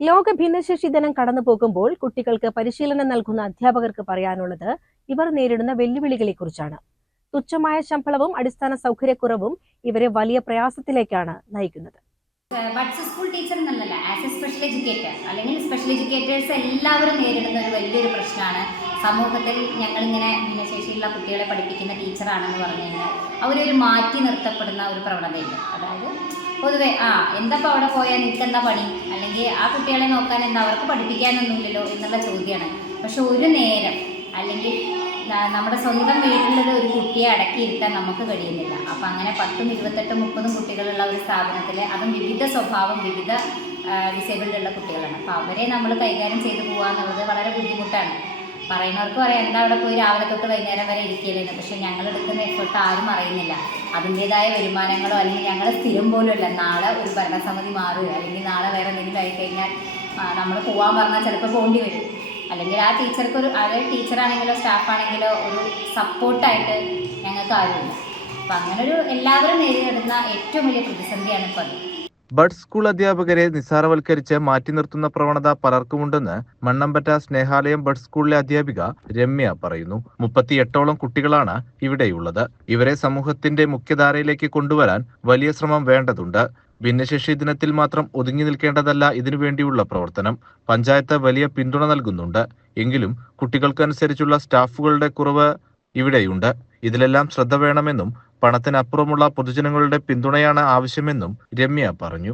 ലോക ഭിന്നശേഷി ദിനം കടന്നു പോകുമ്പോൾ കുട്ടികൾക്ക് പരിശീലനം നൽകുന്ന അധ്യാപകർക്ക് പറയാനുള്ളത് ഇവർ നേരിടുന്ന വെല്ലുവിളികളെക്കുറിച്ചാണ്. തുച്ഛമായ ശമ്പളവും അടിസ്ഥാന സൗകര്യക്കുറവും ഇവരെ വലിയ പ്രയാസത്തിലേക്കാണ് നയിക്കുന്നത്. ബഡ്സ് സ്കൂൾ ടീച്ചർ എന്നല്ല, ആസ് എ സ്പെഷ്യൽ എഡ്യൂക്കേറ്റർ അല്ലെങ്കിൽ സ്പെഷ്യൽ എഡ്യൂക്കേറ്റേഴ്സ് എല്ലാവരും നേരിടുന്ന ഒരു വലിയൊരു പ്രശ്നമാണ്. സമൂഹത്തിൽ ഞങ്ങളിങ്ങനെ ഭിന്നശേഷിയുള്ള കുട്ടികളെ പഠിപ്പിക്കുന്ന ടീച്ചറാണെന്ന് പറഞ്ഞു കഴിഞ്ഞാൽ അവരൊരു മാറ്റി നിർത്തപ്പെടുന്ന ഒരു പ്രവണതയുണ്ട്. അതായത് പൊതുവെ എന്താപ്പോൾ അവിടെ പോയാൽ നിൽക്കുന്ന പണി, അല്ലെങ്കിൽ ആ കുട്ടികളെ നോക്കാൻ എന്താ, അവർക്ക് പഠിപ്പിക്കാനൊന്നുമില്ലല്ലോ എന്നുള്ള ചോദ്യമാണ്. പക്ഷെ ഒരു നേരം അല്ലെങ്കിൽ നമ്മുടെ സ്വന്തം വീട്ടിലൊരു ഒരു കുട്ടിയെ അടക്കിയിരുത്താൻ നമുക്ക് കഴിയുന്നില്ല. അപ്പം അങ്ങനെ 10, 28, 30 കുട്ടികളുള്ള ഒരു സ്ഥാപനത്തിൽ അതും വിവിധ സ്വഭാവം, വിവിധ ഡിസേബിൾഡ് ഉള്ള കുട്ടികളാണ്. അപ്പോൾ അവരെ നമ്മൾ കൈകാര്യം ചെയ്തു പോകുക എന്നുള്ളത് വളരെ ബുദ്ധിമുട്ടാണ്. പറയുന്നവർക്ക് പറയാം എന്താ അവിടെ പോയി രാവിലെ തൊട്ട് വൈകുന്നേരം വരെ ഇരിക്കലെന്ന്. പക്ഷേ ഞങ്ങൾ എടുക്കുന്ന എഫേർട്ട് ആരും അറിയുന്നില്ല. അതിൻ്റേതായ വരുമാനങ്ങളോ അല്ലെങ്കിൽ ഞങ്ങൾ സ്ഥിരം പോലും അല്ല. നാളെ ഒരു ഭരണസമിതി മാറുക അല്ലെങ്കിൽ നാളെ വേറെ എന്തെങ്കിലും ആയിക്കഴിഞ്ഞാൽ നമ്മൾ പോകാൻ പറഞ്ഞാൽ ചിലപ്പോൾ പോകേണ്ടി വരും. അല്ലെങ്കിൽ ആ ടീച്ചർക്ക് അതായത് ടീച്ചറാണെങ്കിലോ സ്റ്റാഫാണെങ്കിലോ ഒരു സപ്പോർട്ടായിട്ട് ഞങ്ങൾക്ക് ആരുമില്ല. അപ്പം അങ്ങനൊരു എല്ലാവരും നേരിടുന്ന ഏറ്റവും വലിയ പ്രതിസന്ധിയാണ് ഇപ്പോൾ അത്. ബഡ് സ്കൂൾ അധ്യാപകരെ നിസ്സാരവൽക്കരിച്ച് മാറ്റി നിർത്തുന്ന പ്രവണത പലർക്കുമുണ്ടെന്ന് മണ്ണമ്പറ്റ സ്നേഹാലയം ബഡ് സ്കൂളിലെ അധ്യാപിക രമ്യ പറയുന്നു. 38ഓളം കുട്ടികളാണ് ഇവിടെയുള്ളത്. ഇവരെ സമൂഹത്തിന്റെ മുഖ്യധാരയിലേക്ക് കൊണ്ടുവരാൻ വലിയ ശ്രമം വേണ്ടതുണ്ട്. ഭിന്നശേഷി ദിനത്തിൽ മാത്രം ഒതുങ്ങി നിൽക്കേണ്ടതല്ല ഇതിനുവേണ്ടിയുള്ള പ്രവർത്തനം. പഞ്ചായത്ത് വലിയ പിന്തുണ നൽകുന്നുണ്ട്. എങ്കിലും കുട്ടികൾക്കനുസരിച്ചുള്ള സ്റ്റാഫുകളുടെ കുറവ് ഇവിടെയുണ്ട്. ഇതിലെല്ലാം ശ്രദ്ധ വേണമെന്നും പണത്തിനപ്പുറമുള്ള പൊതുജനങ്ങളുടെ പിന്തുണയാണ് ആവശ്യമെന്നും രമ്യ പറഞ്ഞു.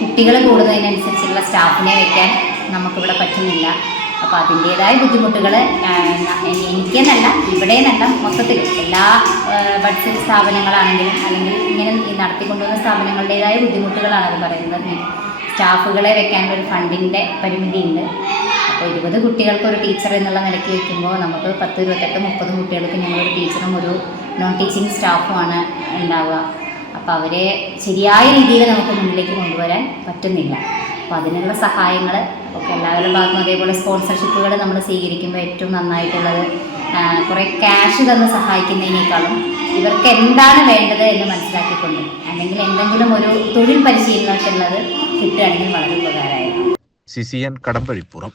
കുട്ടികൾ കൂടുന്നതിനനുസരിച്ചുള്ള സ്റ്റാഫിനെ വെക്കാൻ നമുക്കിവിടെ പറ്റുന്നില്ല. അപ്പോൾ അതിൻ്റേതായ ബുദ്ധിമുട്ടുകൾ എനിക്കെന്നല്ല ഇവിടെയെന്നല്ല മൊത്തത്തിൽ എല്ലാ ബഡ്സ് സ്ഥാപനങ്ങളാണെങ്കിലും അല്ലെങ്കിൽ ഇങ്ങനെ നടത്തിക്കൊണ്ടുവന്ന സ്ഥാപനങ്ങളുടേതായ ബുദ്ധിമുട്ടുകളാണ് അത് പറയുന്നത്. സ്റ്റാഫുകളെ വെക്കാനൊരു ഫണ്ടിൻ്റെ പരിമിതിയുണ്ട്. അപ്പോൾ 20 കുട്ടികൾക്ക് ഒരു ടീച്ചർ എന്നുള്ള നിലയ്ക്ക് വയ്ക്കുമ്പോൾ നമുക്ക് 10, 28, 30 കുട്ടികൾക്ക് ഞങ്ങളൊരു ടീച്ചറും ഒരു നോൺ ടീച്ചിങ് സ്റ്റാഫുമാണ് ഉണ്ടാവുക. അപ്പോൾ അവരെ ശരിയായ രീതിയിൽ നമുക്ക് മുന്നിലേക്ക് കൊണ്ടുവരാൻ പറ്റുന്നില്ല. അപ്പോൾ അതിനുള്ള സഹായങ്ങൾ ഒക്കെ എല്ലാവരുടെ ഭാഗത്തും, അതേപോലെ സ്പോൺസർഷിപ്പുകൾ നമ്മൾ സ്വീകരിക്കുമ്പോൾ ഏറ്റവും നന്നായിട്ടുള്ളത് കുറേ ക്യാഷ് തന്ന് സഹായിക്കുന്നതിനേക്കാളും ഇവർക്ക് എന്താണ് വേണ്ടത് എന്ന് മനസ്സിലാക്കിക്കൊണ്ട് അല്ലെങ്കിൽ എന്തെങ്കിലും ഒരു തൊഴിൽ പരിശീലനത്തിനുള്ളത് കിട്ടുകയാണെങ്കിൽ വളരെ ഉപകാരമായിരുന്നു. CCN കടമ്പഴിപ്പുറം.